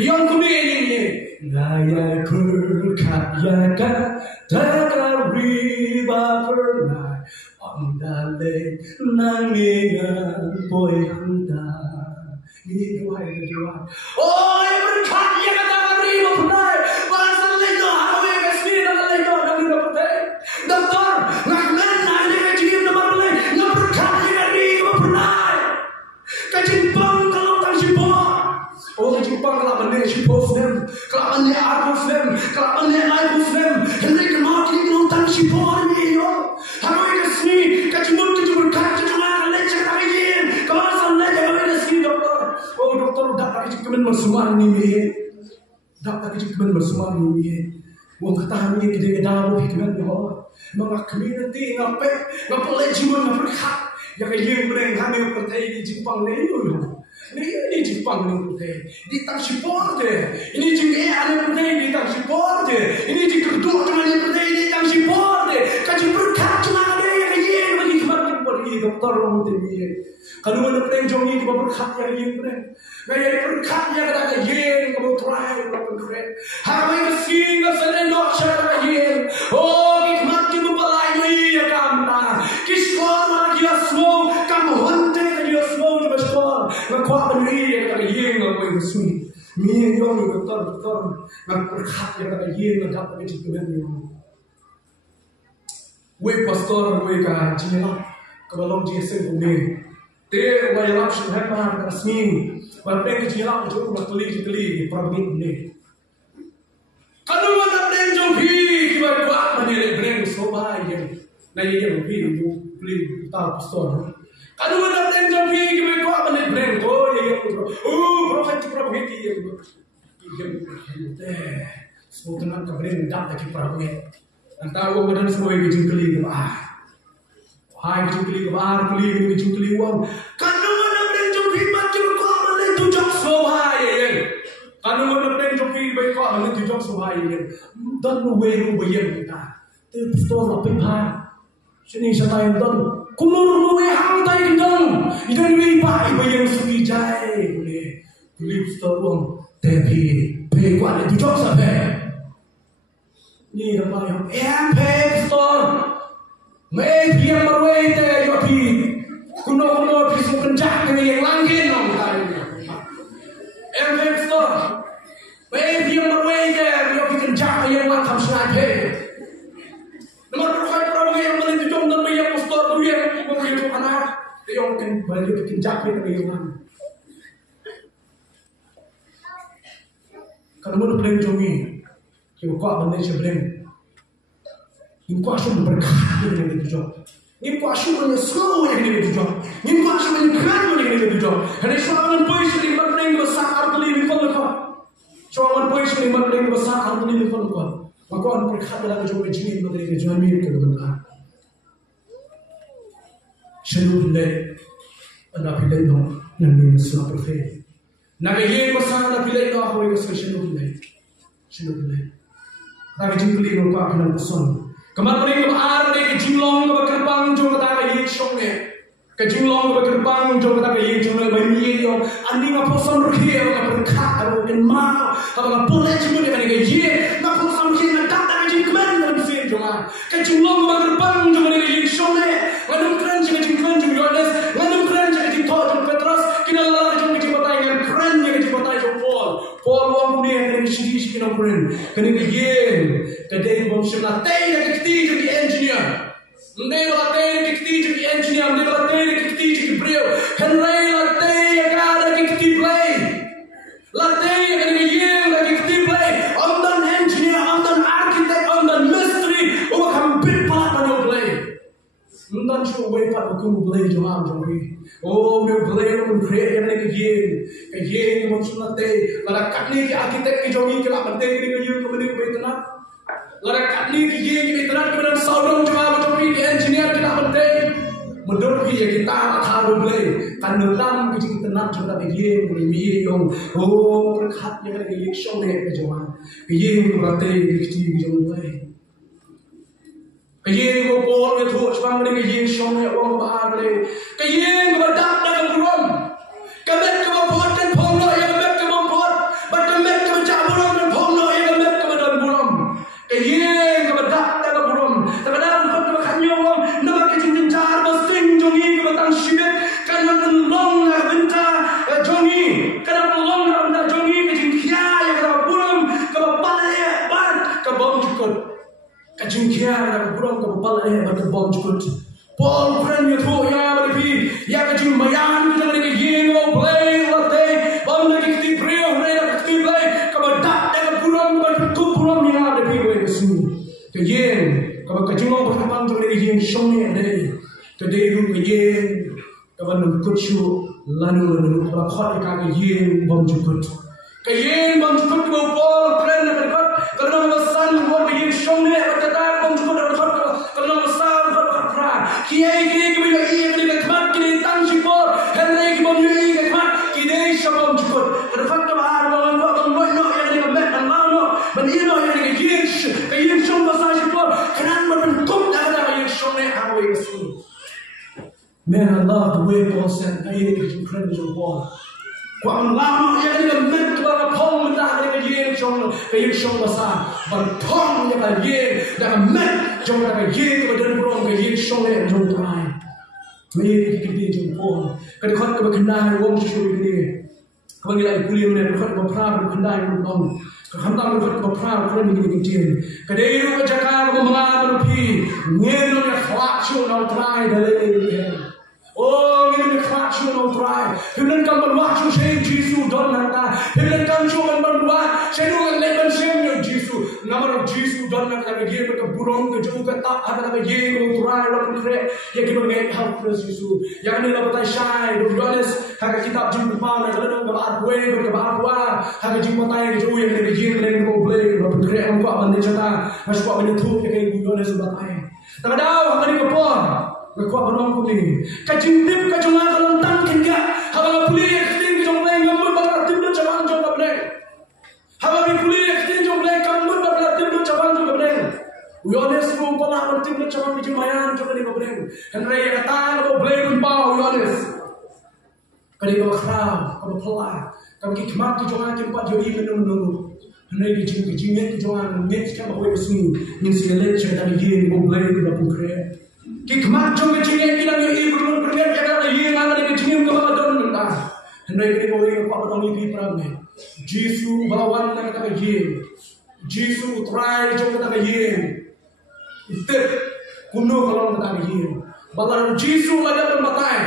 Yang kemudian Naya kurkaya takar riba pernah Amdale nangingan boy handa Ini jual Oh yang berkaya takar riba pernah Masa lego Hawe kasih dalam lego Dan tidak penting Doktor Jepang kelaban ne Shipos nem, kelaban ne Argos nem, kelaban ne Argos nem. Henry kemat ini nonton Shipor ni yo. Hamai kesini kacimut kat cuma leceh tak yen. Kawasan leceh kami kesini doktor. Oh doktor dah tak kemen bersuara ni me. Dah tak kemen bersuara ni me. Wong kata ni kita dah mau kemen yo. Mga community ngape lecihun ngaperkat. Yang yang mereka hamil pertai di Jepang ni yo. Ini Jepang ni pertai. Di tak Shipor je. Ini juga ada pertai di tak Shipor je. Ini juga kedua cuma ni pertai di tak Shipor je. Kaji berkat cuma ada yang yang bagi kemarin pergi doktor orang tinggi. Kalau ada pertai jongi kita berkat yang yang pertai. Gaya berkat yang ada yang kamu try orang pertai. Hamai kesini kesana doktor yang. Oh hikmat kita berlayu ya kamna. Kishkor lagi asmo kamu hunte lagi asmo juga skor. Ngakwa beri yang ada yang apa yang suni. Mie yang doktor ngak berkat yang ada yang ngak apa yang kita beri. We pastor we ka jina kalau dia sebumi. Te wa yalap shubhat ma rasmin. Wa pe jina jo ma kali prabit ne. Kalau mana brand jo bhi kiba kwa mane brand soba ye. Na ye bhi jo kali ta pastor. Kalau mana brand jo bhi kiba kwa mane brand to ye prophet ye. Ye semoga nak brand dak lagi prabit. Antara orang badan semua yang jengkeli ke bawah. Hai jengkeli ke bawah, keli jengkeli uang. Kalau mana brand jengkeli macam kau mana tujuh sohai yang. Kalau mana brand jengkeli baik kau mana tujuh sohai yang. Dan nuwe bayar kita. Tapi store apa pun. Sini saya dan kumur nuwe hang tay kendang. Itu nuwe pai bayar sugi jai boleh. Beli store uang. Tapi baik kau ada tujuh sampai. Ni ramai yang store, maybe yang berway te joki, kuno pisau pencak ni yang langit nong kali. Store, maybe yang berway te joki pencak yang lang kam snipe. Nomor berapa yang beli jom dan yang store tu yang beli anak, yang kan beli pencak ni yang lang. Kalau mana beli jomi. Kau kau benda sebelum, ini kau asyik berkat yang ini tujuh, ini kau asyik benda slow yang ini tujuh, ini kau asyik benda keren yang ini tujuh. Hari soalan polis ini berdeng besar arti ini pun lekor, soalan polis ini berdeng besar arti ini pun lekor. Maka orang berkat dalam jomi jini berdeng jomi ini kebenaran. Shalom le, anda pilih no, nanti mesra perfect. Naga ye besar anda pilih no, aku yang shalom le. Tapi jingkeli ko ka kanang puson. Kemarin ko ar de jinglong ko kerpang jo kata ka ye shong ne. Ka jinglong ko kerpang jo kata ka ye jo ne bai ye yo andi nga puson rkhe ka berkha aro ken ma ka ka pole jimu ne ka ye na puson rkhe na tak tak jing kman na bisi jo ma. Ka jinglong ko kerpang jo ne ye shong ne. Nganum kran ji ka jingklan jo yones. Nganum kran ji ka jing to jo Petros kinalla jo ki batai ngan kran ji ka jing batai jo Paul wong ni yang shiri kino kren. Kani ka ye kadai bom shimla tay na kiti jo ki engineer. Ndai la tay na kiti jo ki engineer, ndai la tay na kiti jo ki brio. Henry la tay ka na kiti play. La tay ka ni ye la kiti play. Ondan engineer, ondan architect, ondan mystery, o kam bit part na play. Ondan jo way part ko play jo ham jo ri. Oh, we play no create ka ye bom shimla tay. La katni ki architect ki jo ni ka bande ki ni ye ko ni ko itna. Lara katni ki ye ki itna kemudian saudara jawab tapi di engineer kita penting menurut dia kita taruh beli kan dalam kita nak coba ye ni yang oh berkat yang ada ye show ni ke jawab ye berarti kita jawab beli ye ko bol itu sebab ni ye show ni orang bahar beli ye berdak dalam ruang kemet ke bawah dan polo yang kemet ke bawah badan kemet ke cabur dan polo yang kemet ke dalam buram ye kebedak dalam buram terkadang pun makannya orang nama kecil jar basing jongi ke batang shibet kan long na benta jongi kan long na benta jongi kecil kia yang ke buram ke balai ban ke bom cukup kecil kia ke buram ke balai ban ke bom cukup Paul friend itu ya berarti ya kecil mayan kita lagi ye no play latte bom lagi kita brio mereka yen ka jingong ba pang to le yen shong ne ne to de ru ka yen ka ban kut chu lanu ba khot ka yen bom chu kut ka yen bom chu kut bo pol tren na ka ka na san bo ka yen shong ne ba ta bom chu kut ka ka na san ka pra ki ai ki bi la i bi ka khat ki tang chi por hen le ki bom ni ka khat ki de shom bom chu kut ka khat ka ba ba ba no no ya ni ka me an ma no ban i no ya ni ka yen shong ba sa chi por kanan man tum da ka yen shong ne ha we su. Man, I love the way Paul said, I ain't getting credit to war. Quang Lam, I ain't meant to have a poem that I ain't shown, I ain't shown the sun. But Tom, I ain't that I meant to have a year to the wrong, I ain't shown it at no time. Maybe you can be in Paul. Can cut the canine, won't show you. Come on, like William and cut the proud and canine long. Come down with the proud friend in the gym. Can they do a jacket of a man of pea? When on a fraction of try the lady. Oh, give me the fraction of try. People come and watch you say Jesus, don't have that. People come to and watch, say, no, and let them say, Jesus. Number of Jesus, don't have that again, but a burong, the joke, a top, have a game of try, or to create. You give me help, Jesus. Yanni, but I shine, to be honest, have a kid up Jim Pound, a little about way, but about war, have a Jim Pound, Joey, and the gym, and go play, or to create on top, and the Jata, as what when the two again, be honest about I. Now, how many upon? Berkuat berong kuning. Kajintip kajungan kelentang hingga. Habang kuliah keting jong leng ngambut bakal tim do cabang jong kabne. Habang kuliah keting jong leng ngambut bakal tim do cabang jong kabne. Uyones pun pernah bertim do cabang di Jumayan jong kabne. Henry kata lo boleh kumpau uyones. Kali kau kerap, kau pelak, kau kikmat tu jangan tempat jodi menunggu. Henry kejingan tu jangan net kan bawa bersuni. Min segala cerita dia kau boleh kita pukre. Kikmat jom kecingin kita ni ibu berlihat kita ni yang ada di kecingin kita badan mentah. Hendak kita boleh apa orang ini peramai. Jisu bawan kita kecingin. Jisu try jom kita kecingin. Itu kuno kalau kita kecingin. Balar Jisu lada berbatai.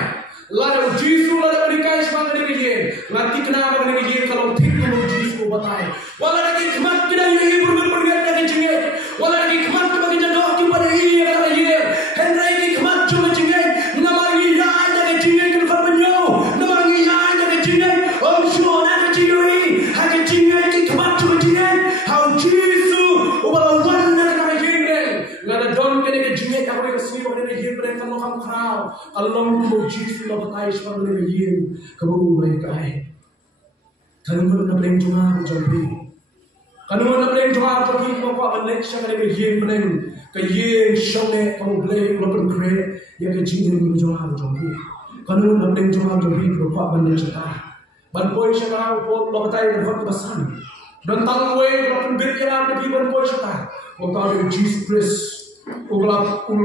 Lada Jisu lada berikai semangat di kecingin. Nanti kenapa di kecingin kalau tidak kuno Jisu batai. Walau kikmat kita ni ibu berlihat kita kecingin. Walau kikmat kita kita doa kepada ia kita kecingin. Henry kikmat cuma cingin, nama ia ada kecingin kan farmanyo, nama ia ada kecingin, om sure ada kecingin, hak kecingin kikmat cuma cingin, how Jesus, ubah warna kena kecingin, ngada don kena kecingin, aku yang sini orang kena kecingin, kamu kamu kau, Allah mau Jesus lo betai semua kena kecingin, kamu baik baik, kamu nak beli cuma jombi. Kanu na blame jwa to ki ko pa balik siya kay yin blame kay yin shone ko blame lo pun kre ya ke jin ni jwa to ki kanu na blame jwa to ki ko pa balik siya ban boy siya na ko lo batay ko ko basan dan tang way lo pun bit ya na ki ban boy siya ko ta Jesus Christ ubala pun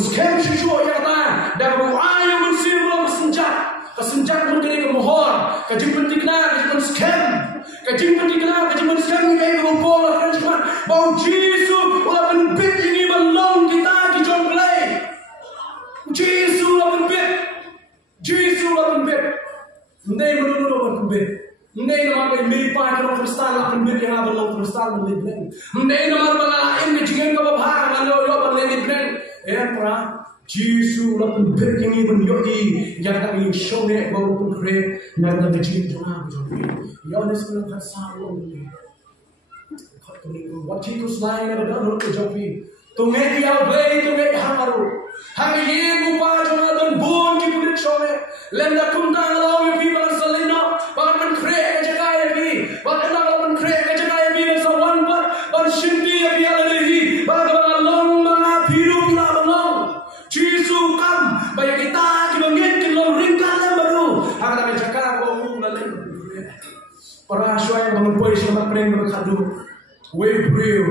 scam siya ya ta da ko ayo mun si lo kesenjak mun kini ke mohon kajing pentikna kajing scam kajing pentikna kajing scam ni kaya kumpul kan cuma bau Jesus ulah penbit ini belong kita di jonglei Jesus ulah penbit ndai menunu ulah penbit ndai nama meri pa kalau kristal ulah penbit yang belong kristal melibeng ndai nama balain kajing ke bahar kalau lo melibeng pra Jesus ulah penbit ini menyoi yang tak ingin show ni baru pun kre nak nak kecil jangan jombi. Yohanes pun nak sahaja ni. Waktu itu selain ada orang jombi. Tungai dia beli tungai hamaru. Hari ini bukan jangan dan bon kita boleh show ni. Lenda kuntang lalu people selina. Bahkan kre kerja ni. Bahkan lalu kre kerja ni sewan par shinti abi alih. Bahkan long mana biru kita long. Jesus kam bayar kita kibangit kilo ringkan baru akan bercakap baru lalu para syai bangun poin selamat pering berkado we brio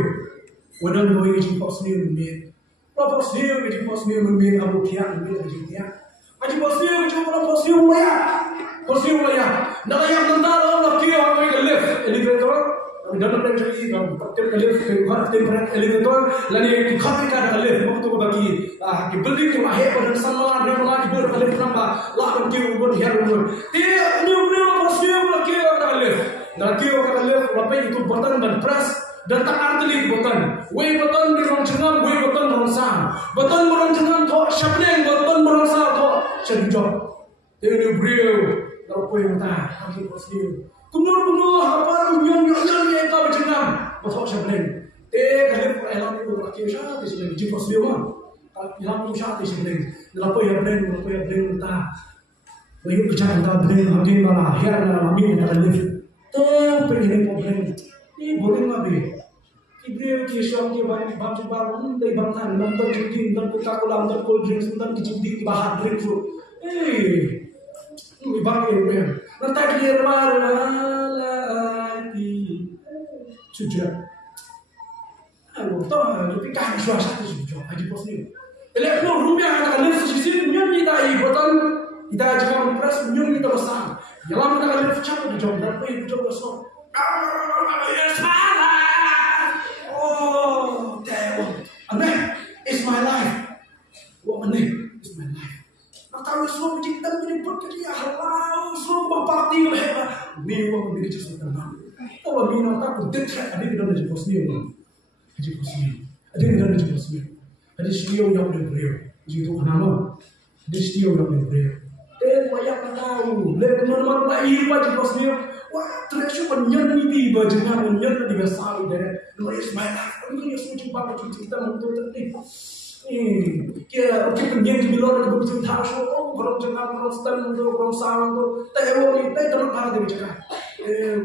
we don't know it in posniu men apa posniu it in posniu men abu kian men aja aja posniu cuma posniu maya nak yang tentang orang kia orang yang lift elevator dalam perjalanan ini kita lift tempat elevator lalu yang kaki ada lift waktu bagi कि बिल्डिंग के बाहर पर सनला ने बना के बोल खले नंबा ला कर के ऊपर हेर ऊपर ते न्यू न्यू पोस्टियो के वाला ले ना के वाला ले वापे तो बटन बन press dan tak artilik botan. Wei botan di rong cengam, wei botan rong sang. Botan rong cengam to syapneng, botan rong sang to syadjok. Dia beliau kalau poin ta, hati posio. Kumur apa nyong ye ta cengam, botok syapneng. Kalau elam itu laki usaha di sini di posio mah. Elam usaha di sini. Lapo ya blen ta. Wei kerja ta blen hati malah akhir kami nak live. Pengen problem. Ini boleh ngabe. Ibu kisah ke bangsa baru dari bangsa nonton cuci, nonton Coca-Cola, nonton cold drinks, nonton cuci bahan drink tu. Ini bangsa ini. Nanti dia lagi sujud. Tahu, tapi kan suasana sujud. Haji pos ni. Elok rupiah kita lihat sisi nyum kita ibutan kita jangan press nyum kita besar. Jalan kita lihat cepat di jom dan pergi jom besar. Oh, damn. Aneh, it's my life. Wah, aneh, it's my life. Tahu semua mencipta ini berkerja halau, semua parti hebat. Mewah menjadi sesuatu tenang. Kalau minat aku dekat, ada di dalam jepos ni, ada di dalam jepos ni, ada studio yang beliau, itu kenapa? Ada studio yang beliau. Banyak tahu, lihat teman-teman tak iba jepos ni. Wah, terasa penyanyi tiba jangan menyanyi di besar deh. Nulis my life, ini yang semua jumpa kita untuk tertib. Kira penyanyi di luar itu betul harus kalau jangan kalau stand untuk kalau sound untuk teori itu terus harus dibicara.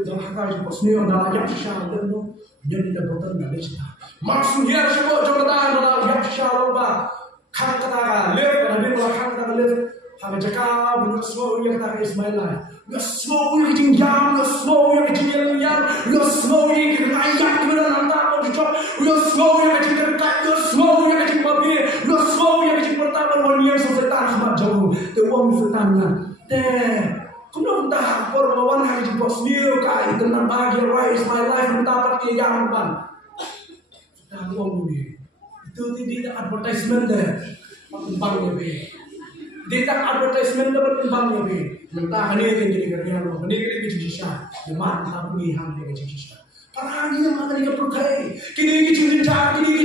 Jangan harus jepos ni ada yang syar dan tu menyanyi dapat tidak bisa. Maksudnya semua jabatan adalah yang syar apa? Kata lihat, ada kata lihat. Hanya cakap benar semua yang kata is my life. Ya semua yang kejingjam, ya semua yang kejingjam, ya semua yang kerayak kemudian hantar kau dicop, ya semua yang kejingkerkat, ya semua yang kejingbabi, ya semua yang kejingpertama wanita sesetan hebat jauh. Tuang setannya. Kau entah korban hari jempos dia kai tenang bahagia is my life entah pakai yang apa. Sudah uang ni. Itu tidak advertisement deh. Bang ni. Dia advertisement dapat kembang ni. Mentah ni yang jadi kerja lo, ni kerja jisha, lemah tak punya ham ni kerja jisha. Parang ni mana ni perkai, kini kerja jisha, kini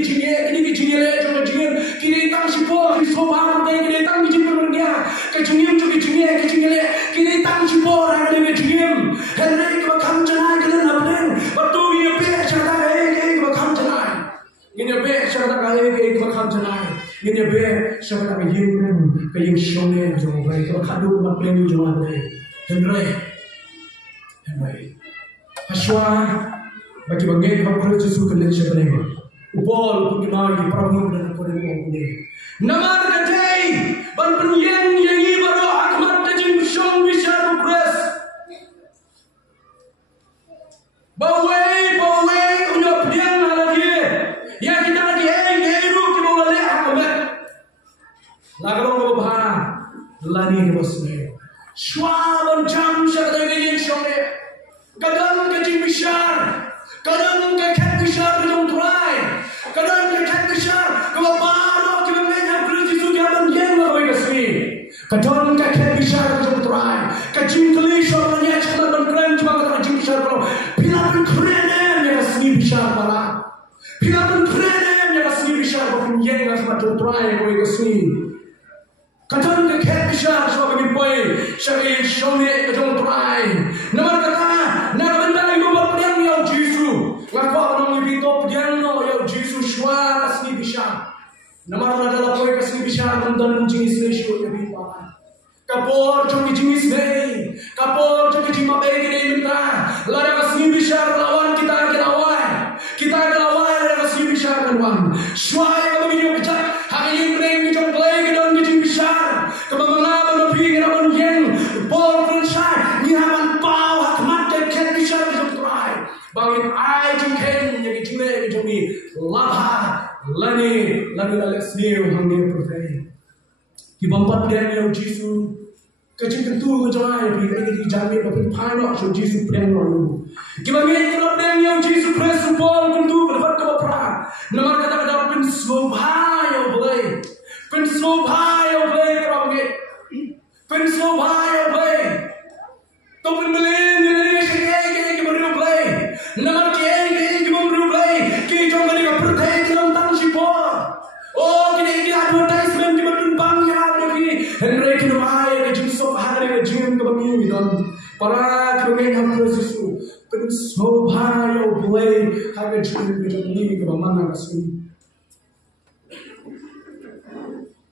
kerja le, cuma kerja, kini tang sipo, sipo bahan ni, kini tang kerja bernia, kerja le, kini tang sipo orang ni kerja. Henry kau kam jangan kena nampen, batu ini pek cerita kau kam jangan, ini pek cerita kau kam jangan. Ini be siapa tak hidup kayu shone jom baik kalau kadu mat plenu jom baik Henry Haswa bagi bagian kalau Yesus kalian siapa lagi upol pun di perahu dan apa yang mau ni nama terkait ban penyen yang ini baru akmat tajim shong bisa progress bawa punya pilihan lagi ya kita lagi Lagu bahar lani bosnya. Suaban jam syada gejin syone. Kadang gejin besar, kadang gejin besar dalam turai, kadang gejin besar kalau baru kita mengenal Kristus yang yang lebih resmi. Kadang gejin besar dalam turai, gejin tulis orangnya cuma berkeren cuma kata gejin besar kalau bila berkeren yang resmi besar malah. Bila berkeren yang resmi besar bukan yang dalam turai lebih resmi. Kadang dekat besar semua bagi poin, syari syone kadang try. Nama kata, nama benda yang berpediang yang Yesus. Ngaku orang lebih top pediang yang Yesus suara seni besar. Nama adalah poin seni besar dan jenis Yesus yang berpakai. Kapor cuma jenis ini, kapor cuma cuma bagi ini minta. Lara seni besar lawan kita lawan lara seni besar lawan. Suara yang begini pecah, hari ini beri jom play dan jenis besar. Kemenangan lebih kenaman yang bol franchise ni haman pau hakmat dekat besar jom try. Bangin ai jom ken yang jine jom ni labha lani snew hangni pertai. Ki bampat dia yang Yesus kecil tentu menjadi bagi dijamin bagi panak so Yesus pedang lalu. Ki bangin kalau pedang yang Yesus Kristus bol tentu berfat kepra. Nama kata pin sobha yang boleh. Pin sobha yang boleh kerana pin sobha yang boleh. Tu pin boleh ni ke baru boleh. Nama ke baru boleh. Yesus pensobaya boleh harga jiwa ini ke mana kasih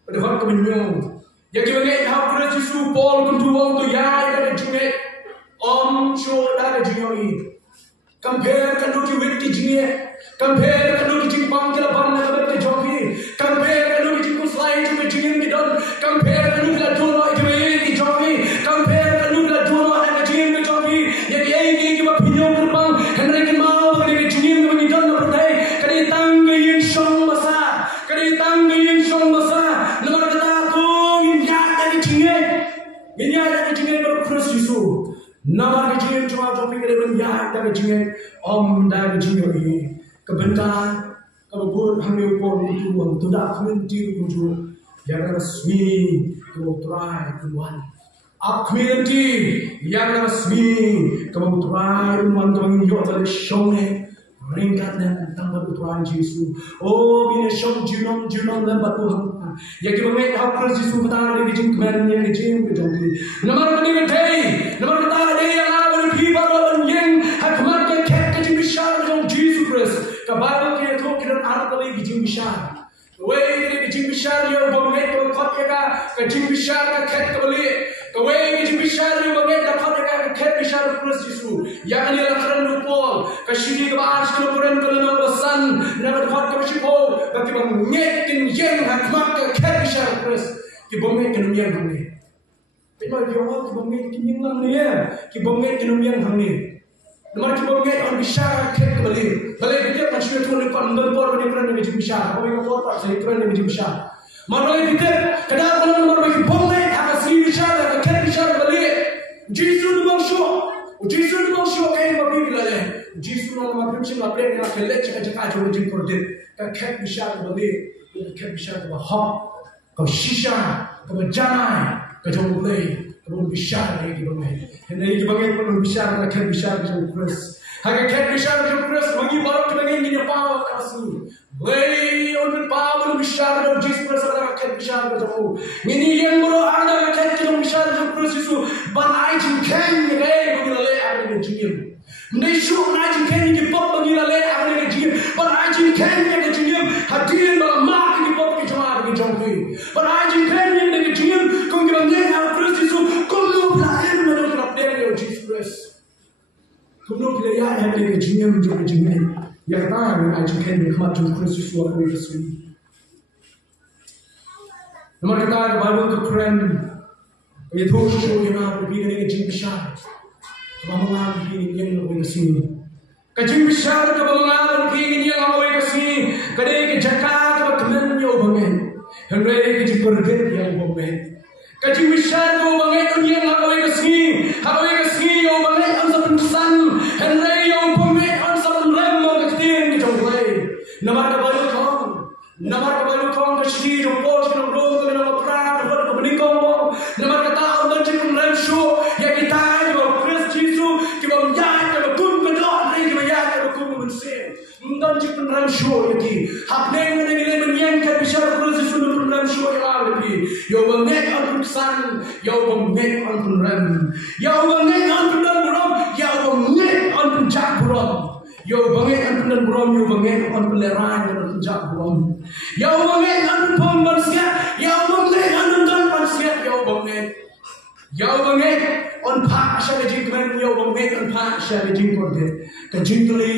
pada waktu kemenyong ya kita ngai harga Yesus Paul kuntuang tu ya harga jiwa show harga jiwa ini compare kan tu jiwa di jiwa compare kan tu jiwa bang kala bang nak berke jogi compare kan tu jiwa selain jiwa jiwa ni don compare kan tu la dono jiwa ni jogi compare kan tu la dono harga jiwa ni jogi ya ini kita pinjam terbang Henry mau kali jiwa ni don na pertai kali tang yang song basa kali tang yang song basa nomor kata tu ya dari jiwa ini ada jiwa berproses Yesus nama kecil cuma topik dari benda dari jiwa dari jiwa ini kebenaran kebun hamil pun itu tidak berhenti muncul yang resmi kemuterai keluar akhirnya yang resmi kemuterai teman-teman yang dari shownya ringkat dan tambah kemuterai Yesus ini show jinom lembat Tuhan ya kita mengenai apa Yesus betara di jin kemarin yang jin kejauhan nomor kedua nomor ketiga yang awal people yang hakmat ke jin besar dengan Yesus Kristus kabar ke itu kita arah kali jin besar Kawai ke jin besar yang bangai ke kot ke jin besar ke ket kembali kawai ke jin besar yang bangai ke kot ke ket besar Kristus Yesus yang ini lakran lupol ke sini ke baas ke lupuran ke lenong besan nama kot ke besipol bagi bangai yang hakmat ke ket besar Kristus ki bangai ke numian hamne Tapi dia awal ki bangai ke yang lang ni ki bangai ke numian hamne Nama kita bangai on besar ket kembali balik kita masih tu lepas berpor ni kerana macam besar kau yang berpor saya kerana macam besar mana kita kadang kalau nomor bagi bangai akan sini besar akan ket besar balik Jesus masuk kain bagi kita le Jesus nama prinsip lapar yang kelak cakap jauh jauh kordet ket besar balik ket besar baham kau sisa kau jangan kau jauh boleh kau besar lagi bangai hendak bangai pun besar ket besar jauh Kristus Hanya ket besar jauh Kristus bagi baru kita ingin power kasih boleh on power besar jauh Jesus Kristus ada ket besar jauh ini yang baru ada ket besar jauh Kristus itu banai jingken ni gay bagi lale ada ni jingken Nesho na jingken ni pop bagi lale ada ni jingken banai jingken ni jingken hadir dalam mak ni pop ni cuma ni jangkui banai jingken ni jingken kau kita ni ada Kristus itu kau lu lain dalam kerana dia Jesus Kristus Kuno pilihan yang ada jiwa menjadi jiwa yang tahu ajukan hikmat Tuhan Kristus suatu Yesus. Nomor kita ada Bible tu keren. Itu show yang ada begini dengan jiwa besar. Kebangunan begini yang lebih kesini. Kejiwa besar kebangunan begini yang lebih kesini. Kadang kejakat kebangunan yang bangun. Hendak kejiwa berget yang bangun. Kejiwa besar kebangunan yang lebih kesini. Lebih kesini yang bangun ansur pensan. Hendak yang bangun ansur lemah ketian kita mulai. Nama kebayu kong kesini yang pos yang roh yang nama perang yang bernikah. Nama kata orang cikum remsu yang kita yang Kristus Yesus kita menjadi kita kun kedok kita menjadi kun mensin. Dan cikum remsu lagi. Hak dengan ini menyangka bicara Kristus Yesus kun remsu yang ada lagi. Yo bangun antun san, yo bangun antun rem, yo bangun antun dan buram, yo bangun antun jak buram. Yo bangun antun dan buram, yo bangun antun leran dan antun jak buram. Yo bangun antun pembansia, yo bangun antun dan pembansia, yo bangun on pak syari jingkman, yo bangun on pak syari jingkorde. Kejingkli,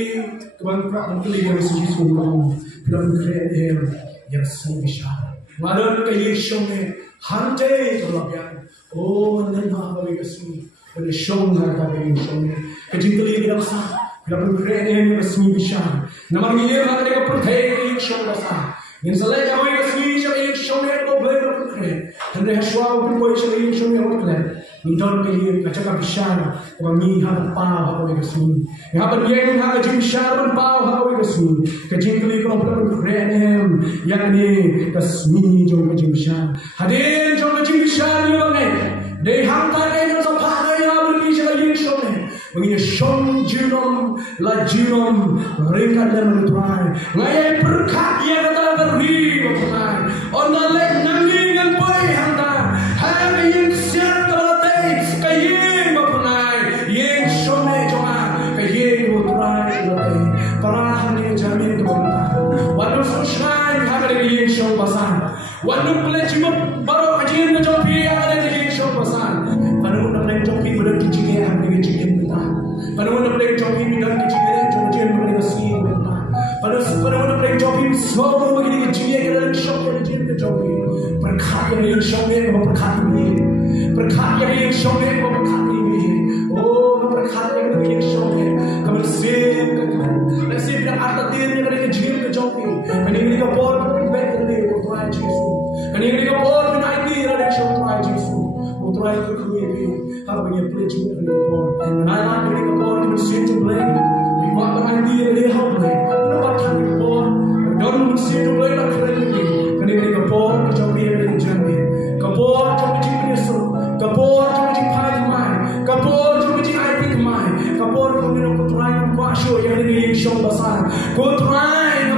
kebangkrak keli yang Yesus ngomong, film keren yang sangat besar. Malam ke Yesus ni hantai terlapian. Oh, mana apa begini? Pada show harga Yesus ni. Kejingkli kita besar. Film keren yang resmi besar. Nama dia mereka percaya Yesus besar. Yang selain kamu resmi Yesus ni aku boleh berkeren. Hendak suara pun boleh Yesus ni berkeren. Nidon ke dia kacau besar. Kami harap pau apa begini. Yang apa dia yang harap besar pun pau apa begini. Kejingkli kau berkeren yang ni resmi jom kejing besar. Hadir jom kejing besar ni bang. Deh hantar dia jom pakai yang berkisah Yesus ni. Begini shom jinom la jinom ringkat dan menuai. Ngaya berkat yang kata beri berkat. Onda lek nangi yang boy hantar. Hari yang siap terlatih kayu berkat. Yang shom Wanun boleh cuma baru kajian ke jopi yang ada di show pasal. Wanun boleh jopi boleh kicik yang ada kicik kita. Wanun boleh jopi boleh kicik yang jopi boleh kasih kita. Wanun boleh jopi semua boleh kicik yang ada di show kajian ke jopi. Berkat yang di show yang berkat ini. Berkat yang di show yang berkat ini. Oh berkat yang di show yang kami nasib dan harta diri yang ada kicik ke jopi. Kami ini kapal baik dari Tuhan Yesus. Kani ini kapal menaiki dari Tuhan Yesus. Tuhan itu kuibi. Apa yang boleh juga dari kapal. Dan anak ini kapal itu mesti boleh. Ibu menaiki dari hamba. Kenapa kami kapal? Dan mesti boleh nak kerja. Kani ini kapal kejopi dari jambi. Kapal kejopi Yesus. Kapal kejopi pai mai. Kapal kejopi aiti mai. Kapal kejopi Tuhan kuasa yang ini Yesus besar. Tuhan